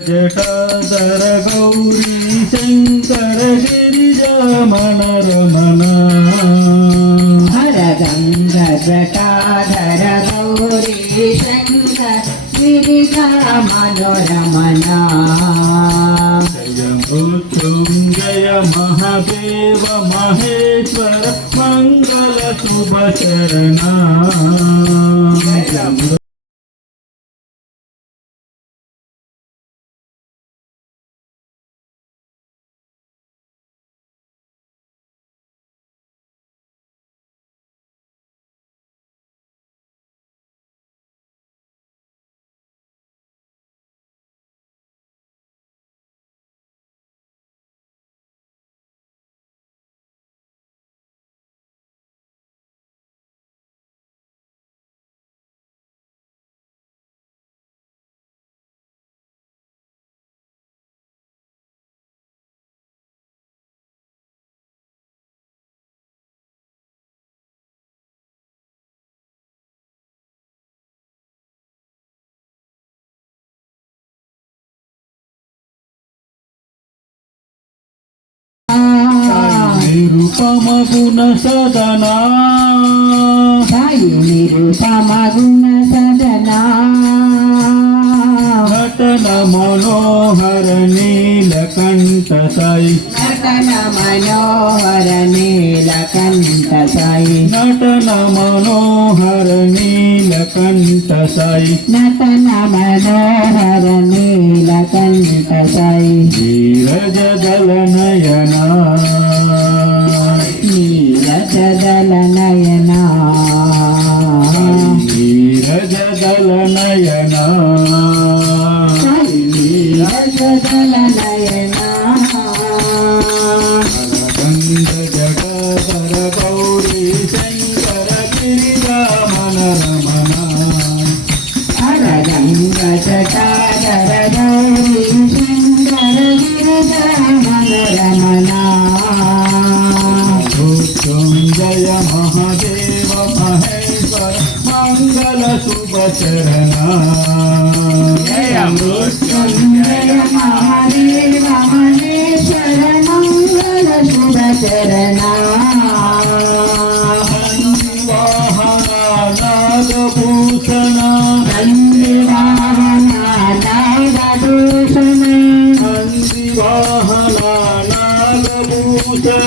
जटाधर गौरी शंकर गिरिजामन रमण हर गंगा जटाधर गौरी शंकर गिरिजामन रमण जय मृत्युंजय महादेव महेश्वर मंगल शुभ चरणा निरुपम गुण सदना साई निरुपम गुण सदना नटन मनोहर नीलकंठ साई नटन मनोहर नीलकंठ साई नटन मनोहर नीलकंठ साई नटन मनोहर नीलकंठ साई नीरज दल नयना नीरज दल नयना नीरज दल नयना नीरज दल नयना गंध जटाधर गौरी शंकर गिरिजामन रमण हर गंगा जटाधर गौरी शंकर गिरिजामन रमण मृत्युंजय महादेव महेश्वर मंगल शुभ चरणा जय मृत्युंजय महादेव महेश्वर मंगल शुभ चरणा नागभूषण नंदिवाहना नागभूषण नंदिवाहना नागभूषण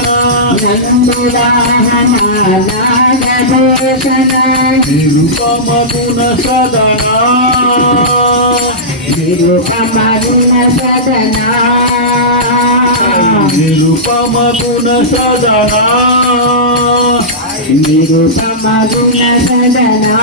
नंदिवाहना नागभूषण निरुपम गुण सदना निरुपम गुण सदना निरुपम गुण सदना निरुपम गुण सदना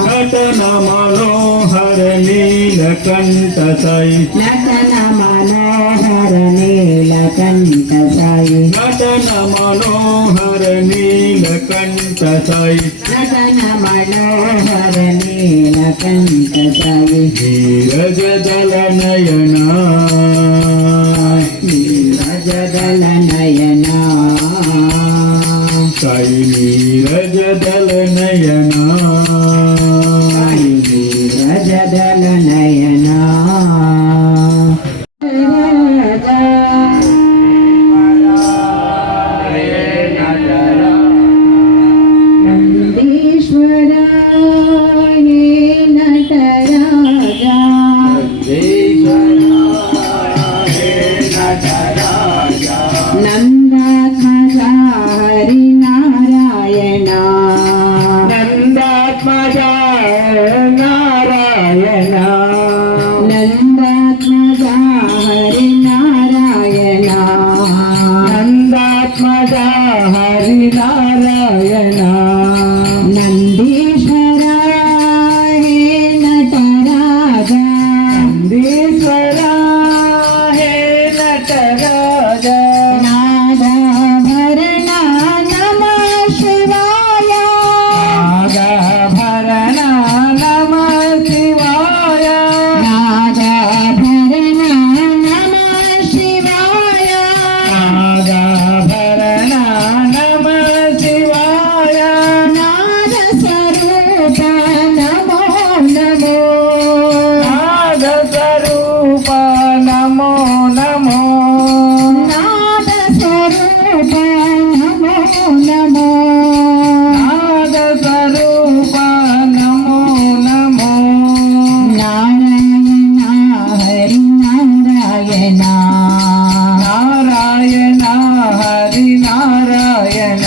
नटन मनोहर नीलकंठ साई नटन मनोहर नीलकंठ साई नटन मनोहर नीलकंठ साई नटन मनोहर नीलकंठ साई नीरज दल नयना नीरज दल नयना साई नीरज दल नयना नीरज दल नयना नंदीश्वरा हे नटराजा नंदात्मजा हरिनारायणा नंदात्मजा नारायणा नंदात्मजा हरिनारायणा नंदात्मजा हरिनारायणा नंदीश्वरा हे नटराजा नंदीश्वरा हे नटराजा नागाभरणा नमः शिवाय नागाभरणा नमः शिवाय नागाभरणा నమో నమో నాద స్వరూప నమో నమో నాద స్వరూప నమో నమో నారాయణ హరి నారాయణ నారాయణ హరి నారాయణ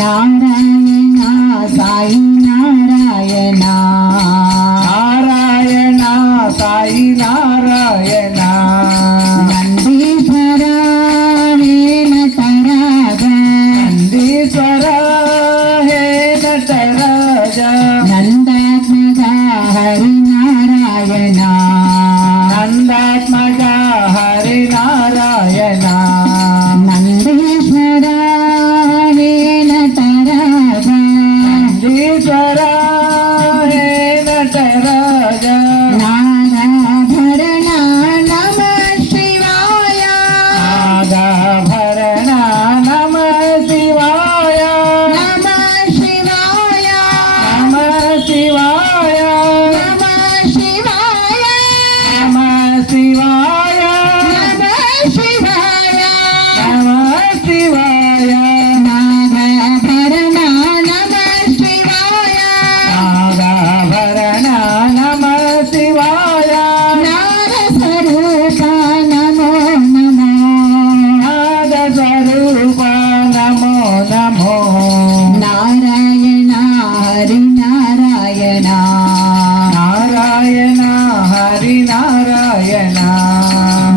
నారాయణ సాయి నారాయణ నారాయణ సాయి నారాయణ నందీశ్వర హే నటరాజ నందీశ్వర హే నటరాజ నందాత్మజ హరి నారాయణ నందాత్మజ హరి నారాయణ నందీశ్వర హే నటరాజ నందీశ్వర హే నటరాజ నాగాభరణ నమ శివాయ నాగాభరణ నమ శివాయ నమ శివాయ నమ శివాయ నమ శివాయ నమ శివాయ నమ శివాయ నమ శివాయ నాగాభరణ నమ శివాయ నాగాభరణ నమ శివాయ నారస్వరూప నమో నమో నాద స్వరూప నమో నమో నారాయణ హరి నారాయణ నారాయణ హరి నారాయణ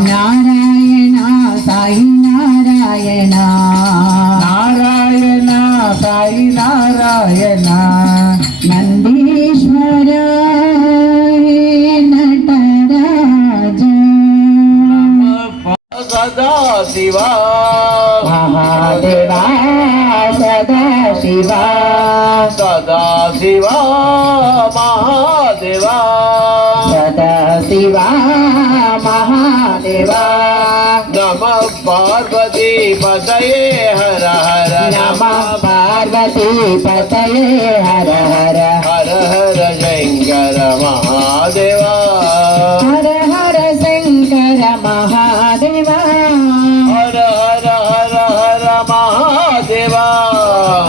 నారాయణ సాయి నారాయణ నారాయణ సాయి నారాయణ నందీశ్వర హే నటరాజ సదా శివా మహాదేవా సదా శివా సదా శివా మహాదేవా సదా శివా మహాదేవా నమ పార్వతీ పతయే హర హర నమ పార్వతీ పతయే హర హర హర హర శంకర మహాదేవా హర హర శంకర మహాదేవా హర హర హర హర మహాదేవా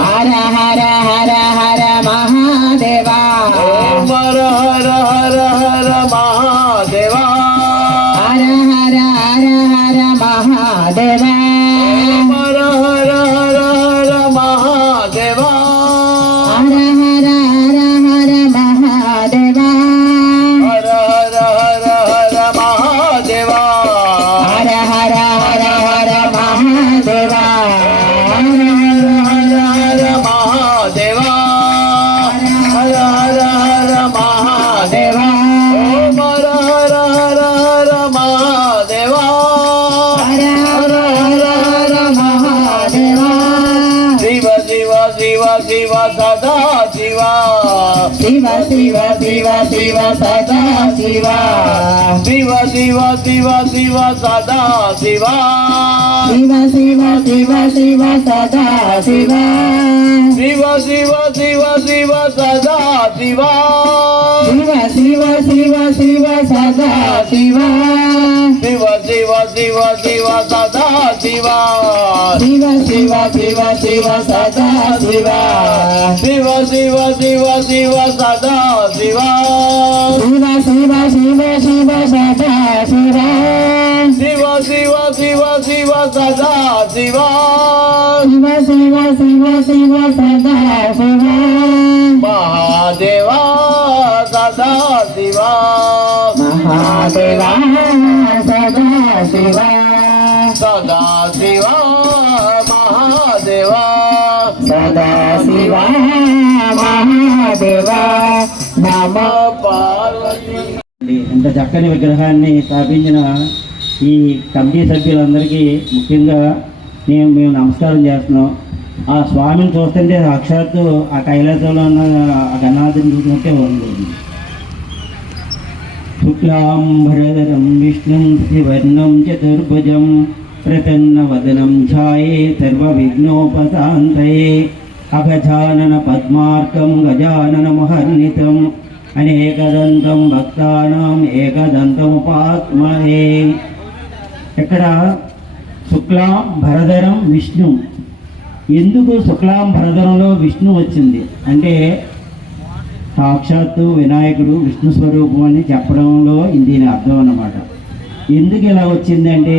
హర హర హర హర మహాదేవా ఓం హర హర హర హర మహాదేవా హర హర హర హర మహాదేవా ఓం హర హర హర హర మహాదేవా హర హర హర హర మహాదేవా హర హర హర హర మహాదేవా హర హర హర హర మహాదేవా హర హర హర హర మహాదేవా హర హర హర మహాదేవా ఓం హర హర హర హర మహాదేవా హర హర హర హర మహాదేవా శివ శివ శివ శివ సదా శివ శివ శివ శివ శివ సదా శివ శివ శివ శివ శివ సదా శివ శివ శివ శివ శివ సదా శివ శివ శివ శివ శివ సదా శివ శివ శివ శివ శివ సదా శివ శివ శివ శివ శివ సదా శివ శివ శివ శివ శివ సదా శివ శివ శివ శివ శివ సదా శివ శివ శివ శివ శివ సదా శివ శివ శివ శివ శివ సదా శివ శివ శివ శివ శివ సదా శివ మహాదేవా సదా శివ మహాదేవా సదా శివ సదా శివ మహాదేవా సదా శివ మహాదేవా నమ పార్వతీ ఇంత చక్కని విగ్రహాన్ని స్థాపించిన ఈ కమిటీ సభ్యులందరికీ ముఖ్యంగా మేము నమస్కారం చేస్తున్నాం. ఆ స్వామిని చూస్తుంటే సాక్షాత్తు ఆ కైలాసంలో ఉన్న ఆ గణనాథుని చూసినట్టే ఉంది. శుక్లాంబరధరం విష్ణుం శివర్ణం చతుర్భుజం ప్రసన్నవదనం ఛాయే సర్వవిఘ్నోపశాంతయే అగజానన పద్మార్కం గజానన మహర్నితం అనేకదంతం భక్తానాం ఏకదంతముపాత్మహే. ఇక్కడ శుక్లాం భరధరం విష్ణు. ఎందుకు శుక్లాం భరధరంలో విష్ణు వచ్చింది అంటే సాక్షాత్తు వినాయకుడు విష్ణు స్వరూపం అని చెప్పడంలో దీని అర్థం అన్నమాట. ఎందుకు ఇలా వచ్చిందంటే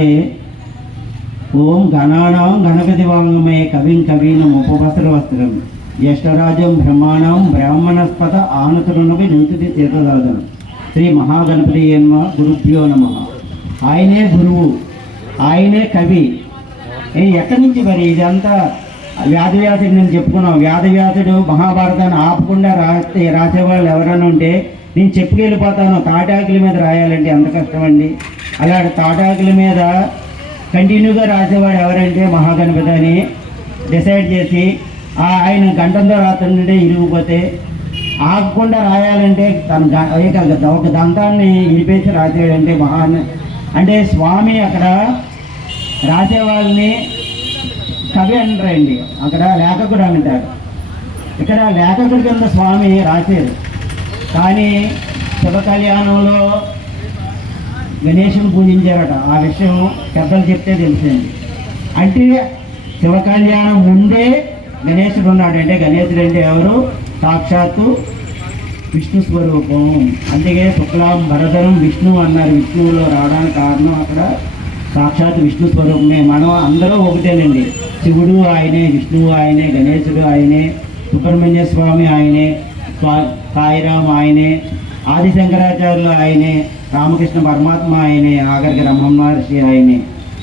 ఓం గణానాం గణపతి వాంగమే కవిం కవీనం ఉపవస్త్రం జ్యేష్ఠరాజం బ్రహ్మాణం బ్రాహ్మణస్పత ఆనతునవి నూతిది తీర్థదాదనం శ్రీ మహాగణపతి గురుభ్యో నమ. ఆయనే గురువు, ఆయనే కవి. ఎక్కడి నుంచి మరి ఇదంతా వ్యాధవ్యాసుడు నేను చెప్పుకున్నాం. వ్యాధవ్యాసుడు మహాభారతాన్ని ఆపకుండా రాసేవాళ్ళు ఎవరైనా ఉంటే నేను చెప్పుకెళ్ళిపోతాను. తాటాకుల మీద రాయాలంటే ఎంత కష్టమండి. అలాంటి తాటాకుల మీద కంటిన్యూగా రాసేవాడు ఎవరంటే మహాగణపతి అని డిసైడ్ చేసి ఆయన గంటంతో రాత్రంటే ఇరిగిపోతే ఆగకుండా రాయాలంటే తన ఒక దంతాన్ని ఇరిపేసి రాసేయాడంటే అంటే స్వామి అక్కడ రాసేవాళ్ళని కవి అంటారండి, అక్కడ లేఖకుడు అంటారు. ఇక్కడ లేఖకుడి కింద స్వామి రాశారు. కానీ శుభ కళ్యాణంలో గణేశుని పూజించారట. ఆ విషయం పెద్దలు చెప్తే తెలిసింది. అంటే శివ కళ్యాణం ముందే గణేశుడు ఉన్నాడు. అంటే గణేశుడు అంటే ఎవరు? సాక్షాత్తు విష్ణు స్వరూపం. అందుకే శుక్లాం భరధరం విష్ణు అన్నారు. విష్ణువులో రావడానికి కారణం అక్కడ సాక్షాత్ విష్ణు స్వరూపమే. మనం అందరూ ఒకటేనండి. శివుడు ఆయనే, విష్ణువు ఆయనే, గణేశుడు ఆయనే, సుబ్రహ్మణ్య స్వామి ఆయనే, సాయిరామ్ ఆయనే, ఆదిశంకరాచార్యులు ఆయనే, రామకృష్ణ పరమాత్మ ఆయనే, ఆఖరికి రమణ మహర్షి ఆయనే.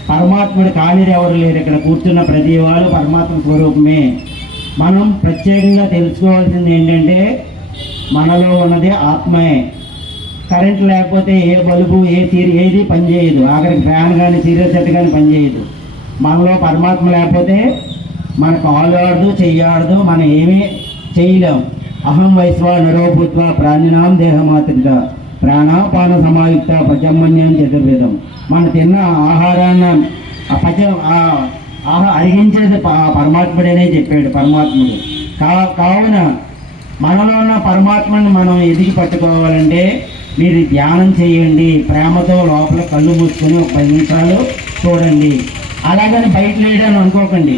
పరమాత్ముడు కానిది ఎవరు లేరు. ఇక్కడ కూర్చున్న ప్రతి వాళ్ళు పరమాత్మ స్వరూపమే. మనం ప్రత్యేకంగా తెలుసుకోవాల్సింది ఏంటంటే మనలో ఉన్నది ఆత్మే. కరెంట్ లేకపోతే ఏ బల్బు ఏది పనిచేయదు. ఆఖరికి ఫ్యాన్ కానీ సీరియల్ సెట్ కానీ పనిచేయదు. మనలో పరమాత్మ లేకపోతే మన కాలు ఆడదు, చెయ్యాడదు, మనం ఏమీ చేయలేం. అహం వైశ్వ నరోభూత్వ ప్రాణినాం దేహమాత్రిక ప్రాణాపాన సమాయుక్త పచమన్యం చతుర్వేదం. మనం తిన్న ఆహారాన్ని అరిగించేది పరమాత్ముడనే చెప్పాడు పరమాత్ముడు. కావున మనలో ఉన్న పరమాత్మని మనం ఎదిగి పట్టుకోవాలంటే మీరు ధ్యానం చేయండి. ప్రేమతో లోపల కళ్ళు మూసుకొని ఒక 10 నిమిషాలు చూడండి. అలాగని బయట లేడని అనుకోకండి.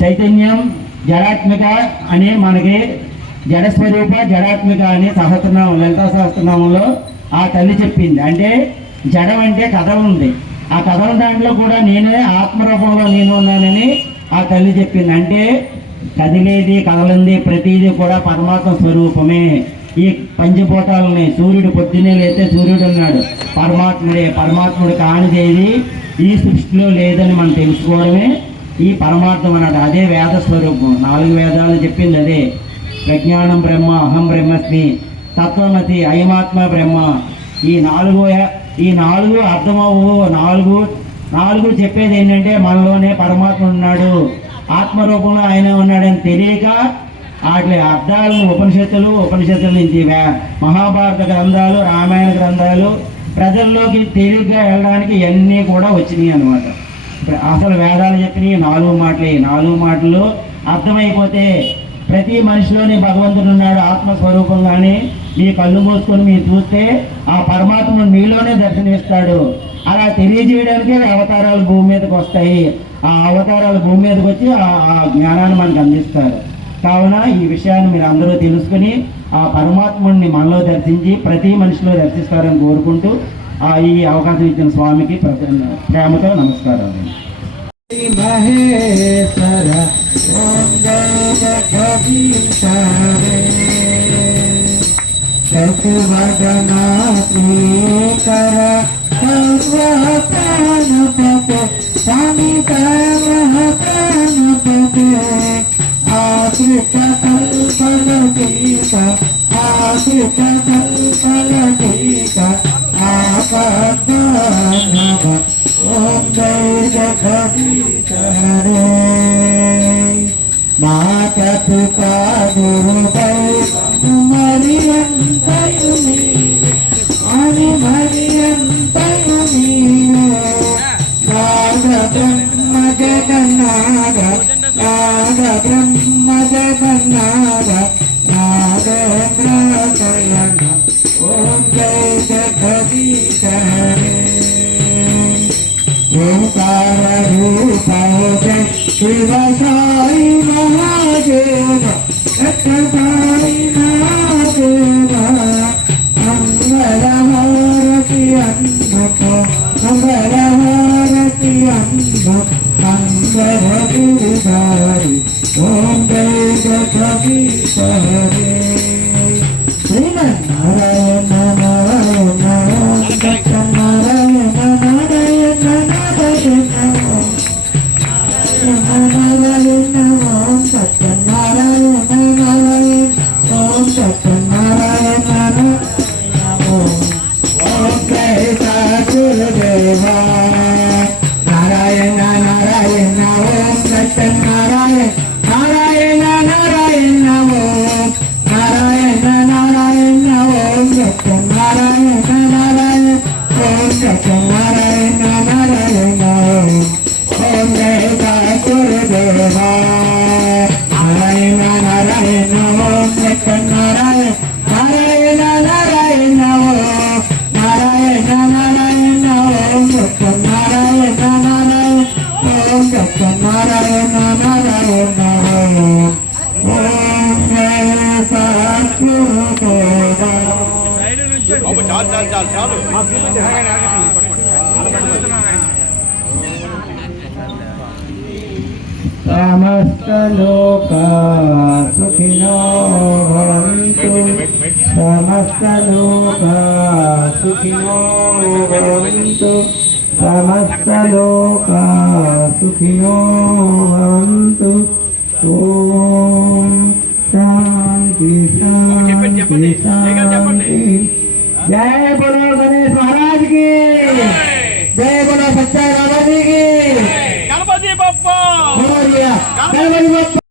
చైతన్యం జడాత్మిక అనే మనకి జడస్వరూప జడాత్మిక అనే సహస్రనామం, లలితా సహస్రనామంలో ఆ తల్లి చెప్పింది. అంటే జడం అంటే కథ ఉంది. ఆ కథల దాంట్లో కూడా నేనే ఆత్మరూపంలో నేను ఉన్నానని ఆ తల్లి చెప్పింది. అంటే కదిలేది కదలంది ప్రతిదీ కూడా పరమాత్మ స్వరూపమే. ఈ పంచభూతాలని సూర్యుడు పొద్దున్నే లేతే సూర్యుడు ఉన్నాడు, పరమాత్ముడే. పరమాత్ముడు కానిదేది ఈ సృష్టిలో లేదని మనం తెలుసుకోవడమే ఈ పరమార్థం అన్నట్టు. అదే వేద స్వరూపం. 4 వేదాలు చెప్పింది అదే. ప్రజ్ఞానం బ్రహ్మ, అహం బ్రహ్మస్మి, తత్వమతి, అయమాత్మ బ్రహ్మ. ఈ నాలుగు అర్థమవు. నాలుగు చెప్పేది ఏంటంటే మనలోనే పరమాత్మ ఉన్నాడు, ఆత్మరూపంలో ఆయన ఉన్నాడని తెలియక వాటి అర్థాలను ఉపనిషత్తుల నుంచి మహాభారత గ్రంథాలు, రామాయణ గ్రంథాలు ప్రజల్లోకి తేలిగ్గా వెళ్ళడానికి ఇవన్నీ కూడా వచ్చినాయి అన్నమాట. అసలు వేదాలు చెప్పినవి 4 మాటలే. 4 మాటలు అర్థమైపోతే ప్రతి మనిషిలోని భగవంతుడు ఉన్నాడు ఆత్మస్వరూపంగానే. మీ కళ్ళు మూసుకొని మీరు చూస్తే ఆ పరమాత్మ మీలోనే దర్శనమిస్తాడు. అలా తెలియజేయడానికే అవతారాలు భూమి మీదకి వస్తాయి. ఆ అవతారాలు భూమి మీదకి వచ్చి ఆ జ్ఞానాన్ని మనకు అందిస్తారు. కావున ఈ విషయాన్ని మీరు అందరూ తెలుసుకుని ఆ పరమాత్ముడిని మనలో దర్శించి ప్రతి మనిషిలో దర్శిస్తారని కోరుకుంటూ ఈ అవకాశం ఇచ్చిన స్వామికి ప్రేమతో నమస్కారాలు. మహేశ్వర ఆశ్రిత కల్పలటీక ఆపద్దానవ ఓం దైర్ఘీత హరే మాత పితా గురుదై మరియంతయు నీవే అని మరియంతయు నీవే నాద బ్రహ్మ జగన్నాథ నాద బ్రహ్మ జగన్నాథ నాదేంద్ర करे ओंकार रूप होते शिव साई महादेव साई महादेव मंगल हारति अन्नत मंगल हारति अन्नत मंगल गिरिधारी ओम जय कवि हरे श्रीमन्नारायण नारायण ओम सत्यनारायण नारायण नारायण नारायण ओम सत्यनारायण नारायण ओम सत्यनारायण नारायण ओम जय गुरुदेवा नारायण नारायण ओम सत्यनारायण नारायण नारायण ओम नारायण नारायण ओम सत्यनारायण नारायण ओम सत्यनारायण नारायण ओम जय गुरुदेवा नारायण नारायण ओम सत्यनारायण नारायण नारायण ओम नारायण नारायण ओम सत्यनारायण नारायण ओम सत्यनारायण नारायण ओम जय सद्गुरुदेवा చాలు समस्त लोका सुखिनो भवन्तु समस्त लोका सुखिनो भवन्तु समस्त लोका सुखिनो भवन्तु ओम शांति शांति शांति जय बोलो गणेश महाराज की जय बोलो सच्चा राम जी की గణపతి బప్పా गणपति बप्पा